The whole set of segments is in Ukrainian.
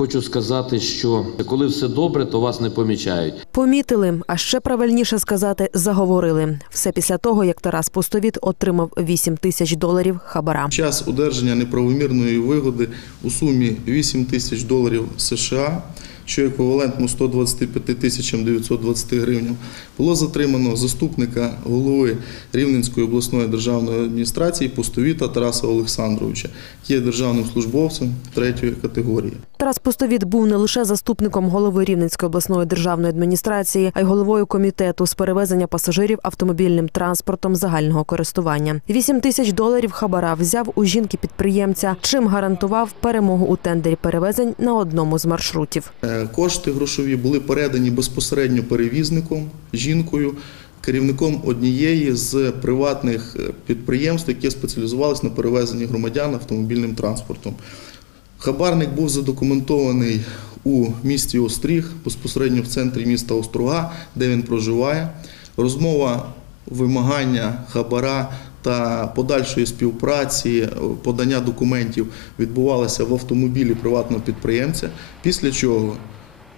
Хочу сказати, що коли все добре, то вас не помічають. Помітили, а ще правильніше сказати, заговорили. Все після того, як Тарас Пустовіт отримав 8 тисяч доларів хабара. Час одержання неправомірної вигоди у сумі 8 тисяч доларів США, що еквівалентно 125 тисячам 920 гривень, було затримано заступника голови Рівненської обласної державної адміністрації Пустовіта Тараса Олександровича, який є державним службовцем третьої категорії. Тарас Пустовіт був не лише заступником голови Рівненської обласної державної адміністрації, а й головою комітету з перевезення пасажирів автомобільним транспортом загального користування. 8 тисяч доларів хабара взяв у жінки підприємця, чим гарантував перемогу у тендері перевезень на одному з маршрутів. Е, Кошти грошові були передані безпосередньо перевізником, жінкою, керівником однієї з приватних е, підприємств, які спеціалізувалися на перевезенні громадян автомобільним транспортом. Хабарник був задокументований у місті Остріг, безпосередньо в центрі міста Острога, де він проживає. Розмова вимагання хабара та подальшої співпраці, подання документів відбувалася в автомобілі приватного підприємця, після чого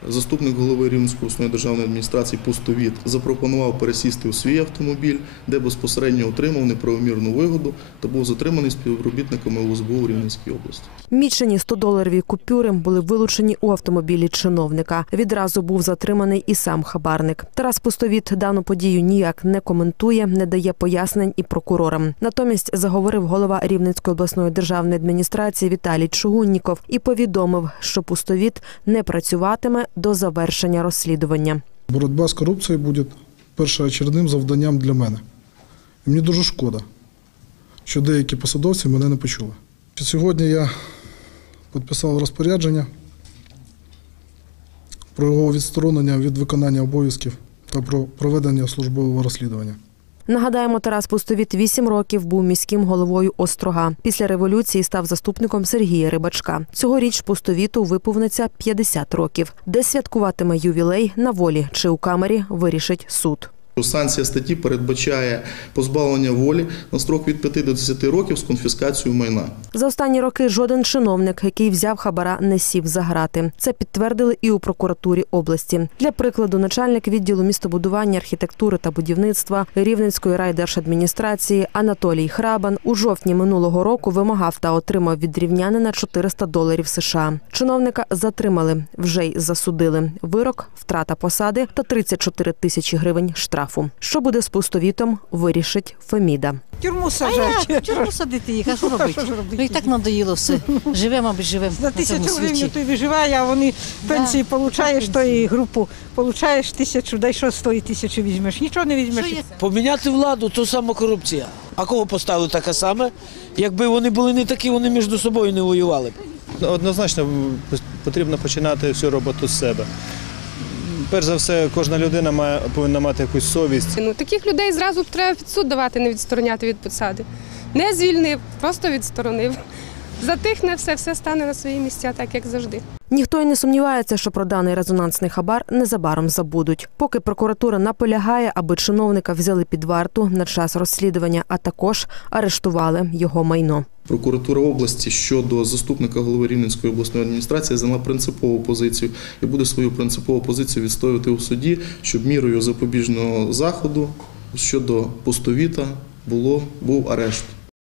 Заступник голови Рівненської обласної державної адміністрації Пустовіт запропонував пересісти у свій автомобіль, де безпосередньо отримав неправомірну вигоду та був затриманий співробітниками УСБУ у Рівненській області. Мічені 100-доларові купюри були вилучені у автомобілі чиновника. Відразу був затриманий і сам хабарник. Тарас Пустовіт дану подію ніяк не коментує, не дає пояснень і прокурорам. Натомість заговорив голова Рівненської обласної державної адміністрації Віталій Чугунніков і повідомив, що Пустовіт не працюватиме до завершення розслідування. Боротьба з корупцією буде першоочередним завданням для мене. І мені дуже шкода, що деякі посадовці мене не почули. Сьогодні я підписав розпорядження про його відсторонення від виконання обов'язків та про проведення службового розслідування. Нагадаємо, Тарас Пустовіт 8 років був міським головою Острога. Після революції став заступником Сергія Рибачка. Цьогоріч Пустовіту виповниться 50 років. Де святкуватиме ювілей на волі чи у камері вирішить суд. Санкція статті передбачає позбавлення волі на строк від 5 до 10 років з конфіскацією майна. За останні роки жоден чиновник, який взяв хабара, не сів за грати. Це підтвердили і у прокуратурі області. Для прикладу, начальник відділу містобудування, архітектури та будівництва Рівненської райдержадміністрації Анатолій Храбан у жовтні минулого року вимагав та отримав від рівнянина 400 доларів США. Чиновника затримали, вже й засудили. Вирок, втрата посади та 34 тисячі гривень штрафу. Що буде з пустовітом, вирішить Феміда. Тюрму А сажать. я чому садити їх, а що робити? що робити? Ну і так надоїло все. Живемо, аби живемо За тисячу гривень ти виживає, а вони пенсії получаєш, то і групу получаєш тисячу, дай що з тої тисячі візьмеш. Нічого не візьмеш. Поміняти владу то саме корупція. А кого поставили таке саме? Якби вони були не такі, вони між собою не воювали б. Однозначно потрібно починати всю роботу з себе. Перш за все, кожна людина має, повинна мати якусь совість. Ну, таких людей зразу треба під суд давати, не відстороняти від посади. Не звільнив, просто відсторонив. Затихне все, все стане на свої місця, так як завжди. Ніхто й не сумнівається, що про даний резонансний хабар незабаром забудуть. Поки прокуратура наполягає, аби чиновника взяли під варту на час розслідування, а також арештували його майно. Прокуратура області щодо заступника голови Рівненської обласної адміністрації зайняла принципову позицію і буде свою принципову позицію відстоювати у суді, щоб мірою запобіжного заходу щодо пустовіта було був арешт.